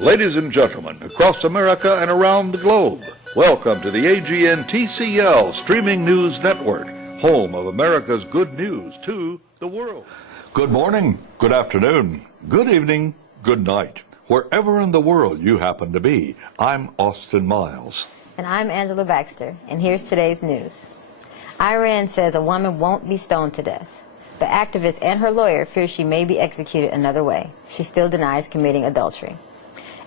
Ladies and gentlemen, across America and around the globe, welcome to the AGN TCL Streaming News Network, home of America's good news to the world. Good morning, good afternoon, good evening, good night. Wherever in the world you happen to be, I'm Austin Miles. And I'm Angelia Baxter, and here's today's news. Iran says a woman won't be stoned to death, but activists and her lawyer fear she may be executed another way. She still denies committing adultery.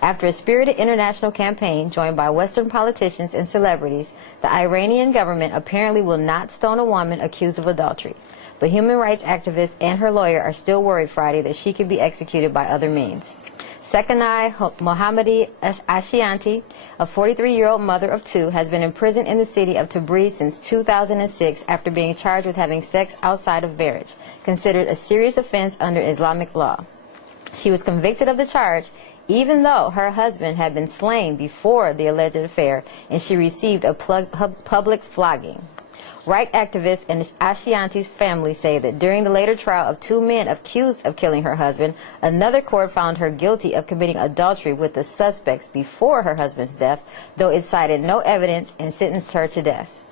After a spirited international campaign joined by Western politicians and celebrities, the Iranian government apparently will not stone a woman accused of adultery. But human rights activists and her lawyer are still worried Friday that she could be executed by other means. Sekanai Mohammadi Ashianti, a 43-year-old mother of two, has been imprisoned in the city of Tabriz since 2006 after being charged with having sex outside of marriage, considered a serious offense under Islamic law. She was convicted of the charge even though her husband had been slain before the alleged affair, and she received a public flogging. Right activists and Ashianti's family say that during the later trial of two men accused of killing her husband, another court found her guilty of committing adultery with the suspects before her husband's death, though it cited no evidence and sentenced her to death.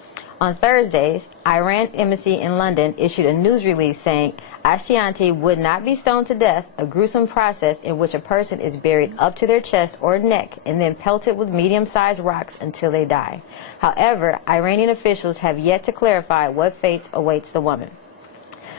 On Thursday, Iran embassy in London issued a news release saying Ashianti would not be stoned to death, a gruesome process in which a person is buried up to their chest or neck and then pelted with medium-sized rocks until they die. However, Iranian officials have yet to clarify what fate awaits the woman.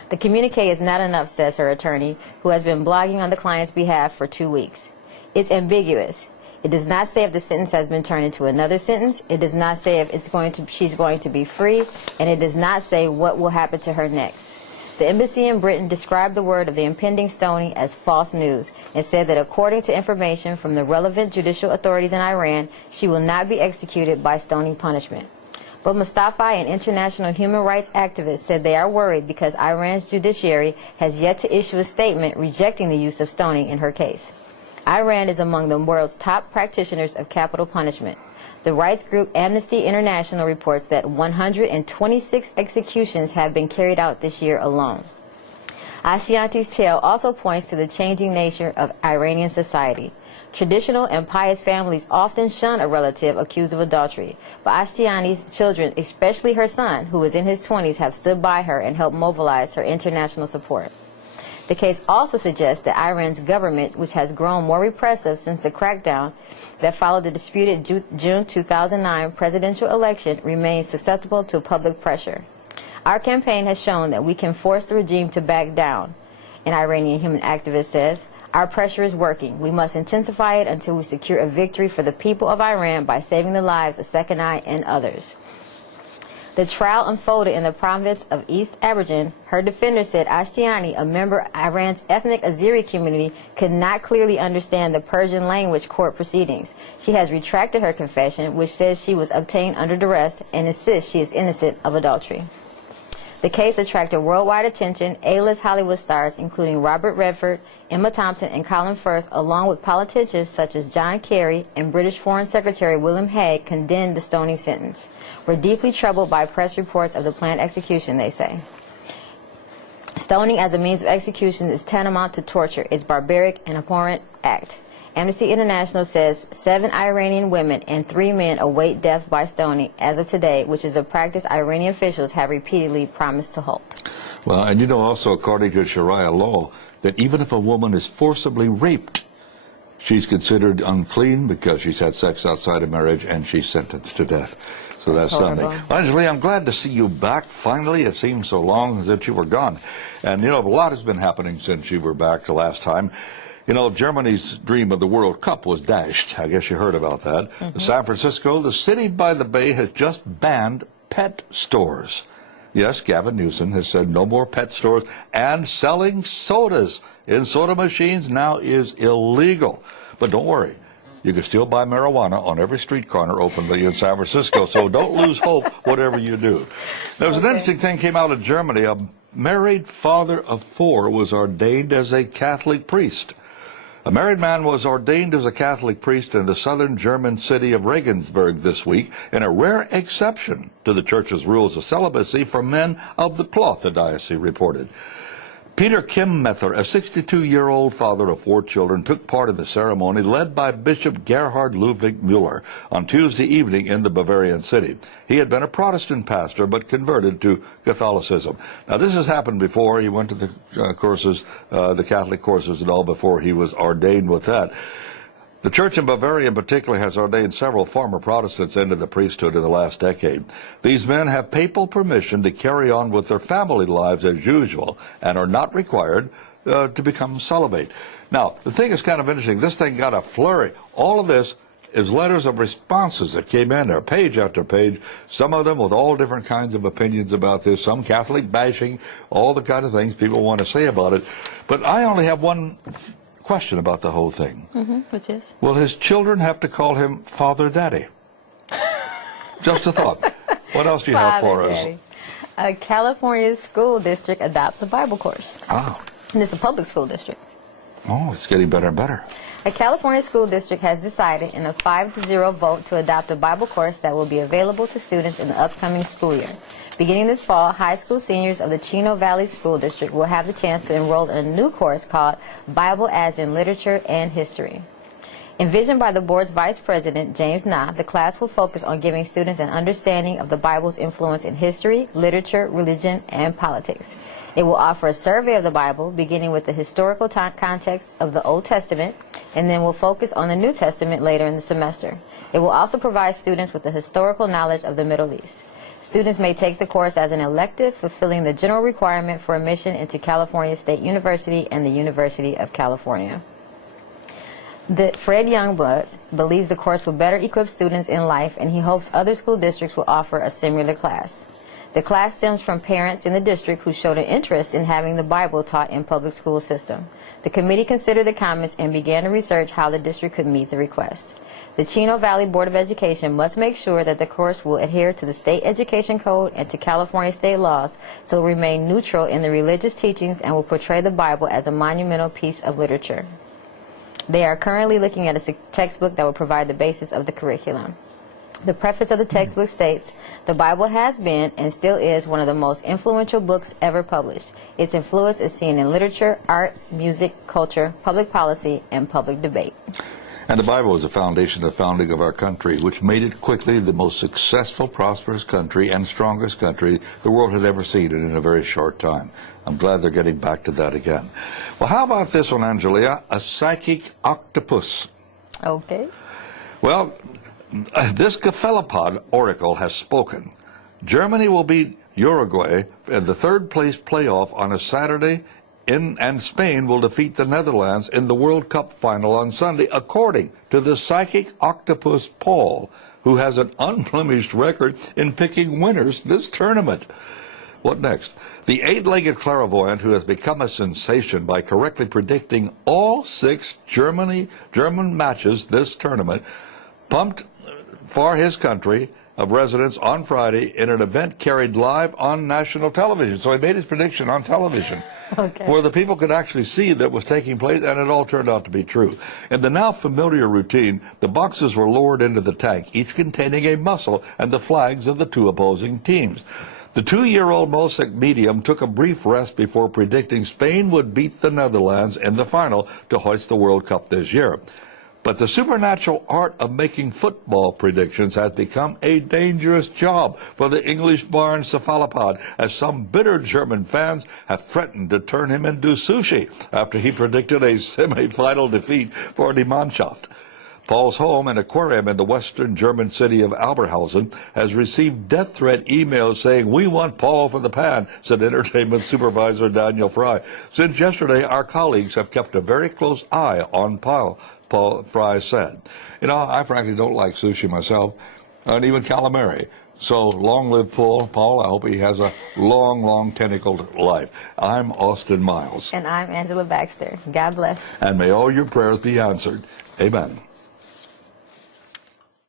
The communique is not enough, says her attorney, who has been blogging on the client's behalf for 2 weeks. It's ambiguous. It does not say if the sentence has been turned into another sentence. It does not say if she's going to be free, and it does not say what will happen to her next. The embassy in Britain described the word of the impending stoning as false news and said that according to information from the relevant judicial authorities in Iran, she will not be executed by stoning punishment. But Mustafa and international human rights activists said they are worried because Iran's judiciary has yet to issue a statement rejecting the use of stoning in her case. Iran is among the world's top practitioners of capital punishment. The rights group Amnesty International reports that 126 executions have been carried out this year alone. Ashianti's tale also points to the changing nature of Iranian society. Traditional and pious families often shun a relative accused of adultery, but Ashianti's children, especially her son, who is in his 20s, have stood by her and helped mobilize her international support. The case also suggests that Iran's government, which has grown more repressive since the crackdown that followed the disputed June 2009 presidential election, remains susceptible to public pressure. Our campaign has shown that we can force the regime to back down, an Iranian human activist says. Our pressure is working. We must intensify it until we secure a victory for the people of Iran by saving the lives of Sekanai and others. The trial unfolded in the province of East Aberdeen. Her defender said Ashtiani, a member of Iran's ethnic Azeri community, could not clearly understand the Persian language court proceedings. She has retracted her confession, which says she was obtained under duress, and insists she is innocent of adultery. The case attracted worldwide attention. A-list Hollywood stars, including Robert Redford, Emma Thompson, and Colin Firth, along with politicians such as John Kerry and British Foreign Secretary William Hague, condemned the stoning sentence. We're deeply troubled by press reports of the planned execution, they say. Stoning as a means of execution is tantamount to torture. It's barbaric and abhorrent act. Amnesty International says 7 Iranian women and 3 men await death by stoning as of today, which is a practice Iranian officials have repeatedly promised to halt. Well, and you know also, according to Sharia law, that even if a woman is forcibly raped, she's considered unclean because she's had sex outside of marriage, and she's sentenced to death. So that's something. Angelia, I'm glad to see you back finally. It seemed so long that you were gone. And, you know, a lot has been happening since you were back the last time. You know, Germany's dream of the World Cup was dashed. I guess you heard about that. San Francisco, the city by the bay, has just banned pet stores. Yes, Gavin Newsom has said no more pet stores, and selling sodas in soda machines now is illegal. But don't worry, you can still buy marijuana on every street corner openly in San Francisco, so don't lose hope whatever you do. There was an interesting thing came out of Germany. A married father of 4 was ordained as a Catholic priest. A married man was ordained as a Catholic priest in the southern German city of Regensburg this week, in a rare exception to the church's rules of celibacy for men of the cloth, the diocese reported. Peter Kimmether, a 62-year-old father of 4 children, took part in the ceremony led by Bishop Gerhard Ludwig Müller on Tuesday evening in the Bavarian city. He had been a Protestant pastor but converted to Catholicism. Now, this has happened before. He went to the courses, the Catholic courses and all before he was ordained with that. The church in Bavaria in particular has ordained several former Protestants into the priesthood in the last decade. These men have papal permission to carry on with their family lives as usual and are not required to become celibate. Now, the thing is kind of interesting. This thing got a flurry. All of this is letters of responses that came in there, page after page, some of them with all different kinds of opinions about this, some Catholic bashing, all the kind of things people want to say about it. But I only have one question about the whole thing. Which is? Will his children have to call him Father Daddy? Just a thought. What else do you have for us? A California school district adopts a Bible course. Oh. And it's a public school district. Oh, it's getting better and better. A California school district has decided in a 5-0 vote to adopt a Bible course that will be available to students in the upcoming school year. Beginning this fall, high school seniors of the Chino Valley School District will have the chance to enroll in a new course called Bible as in Literature and History. Envisioned by the board's vice president, James Nah, the class will focus on giving students an understanding of the Bible's influence in history, literature, religion, and politics. It will offer a survey of the Bible, beginning with the historical context of the Old Testament, and then will focus on the New Testament later in the semester. It will also provide students with the historical knowledge of the Middle East. Students may take the course as an elective, fulfilling the general requirement for admission into California State University and the University of California. Fred Youngblood believes the course will better equip students in life, and he hopes other school districts will offer a similar class. The class stems from parents in the district who showed an interest in having the Bible taught in public school system. The committee considered the comments and began to research how the district could meet the request. The Chino Valley Board of Education must make sure that the course will adhere to the state education code and to California state laws, so it will remain neutral in the religious teachings and will portray the Bible as a monumental piece of literature. They are currently looking at a textbook that will provide the basis of the curriculum. The preface of the textbook states, "The Bible has been and still is one of the most influential books ever published. Its influence is seen in literature, art, music, culture, public policy, and public debate." And the Bible was the foundation of the founding of our country, which made it quickly the most successful, prosperous country and strongest country the world had ever seen in a very short time. I'm glad they're getting back to that again. Well, how about this one, Angelia? A psychic octopus. Okay. Well, this cephalopod oracle has spoken. Germany will beat Uruguay in the third-place playoff on a Saturday, and Spain will defeat the Netherlands in the World Cup final on Sunday, according to the psychic octopus Paul, who has an unblemished record in picking winners this tournament. What next? The 8-legged clairvoyant, who has become a sensation by correctly predicting all 6 German matches this tournament, pumped for his country of residence on Friday in an event carried live on national television. So he made his prediction on television, where the people could actually see that was taking place, and it all turned out to be true. In the now familiar routine, the boxes were lowered into the tank, each containing a mussel and the flags of the 2 opposing teams. The 2-year-old Mosaic medium took a brief rest before predicting Spain would beat the Netherlands in the final to hoist the World Cup this year. But the supernatural art of making football predictions has become a dangerous job for the English-born cephalopod, as some bitter German fans have threatened to turn him into sushi after he predicted a semi-final defeat for Die Mannschaft. Paul's home and aquarium in the western German city of Alberhausen has received death threat emails saying, "We want Paul for the pan," said entertainment supervisor Daniel Fry. Since yesterday, our colleagues have kept a very close eye on Paul, Fry said. You know, I frankly don't like sushi myself, and even calamari. So long live Paul. I hope he has a long, long tentacled life. I'm Austin Miles. And I'm Angela Baxter. God bless. And may all your prayers be answered. Amen.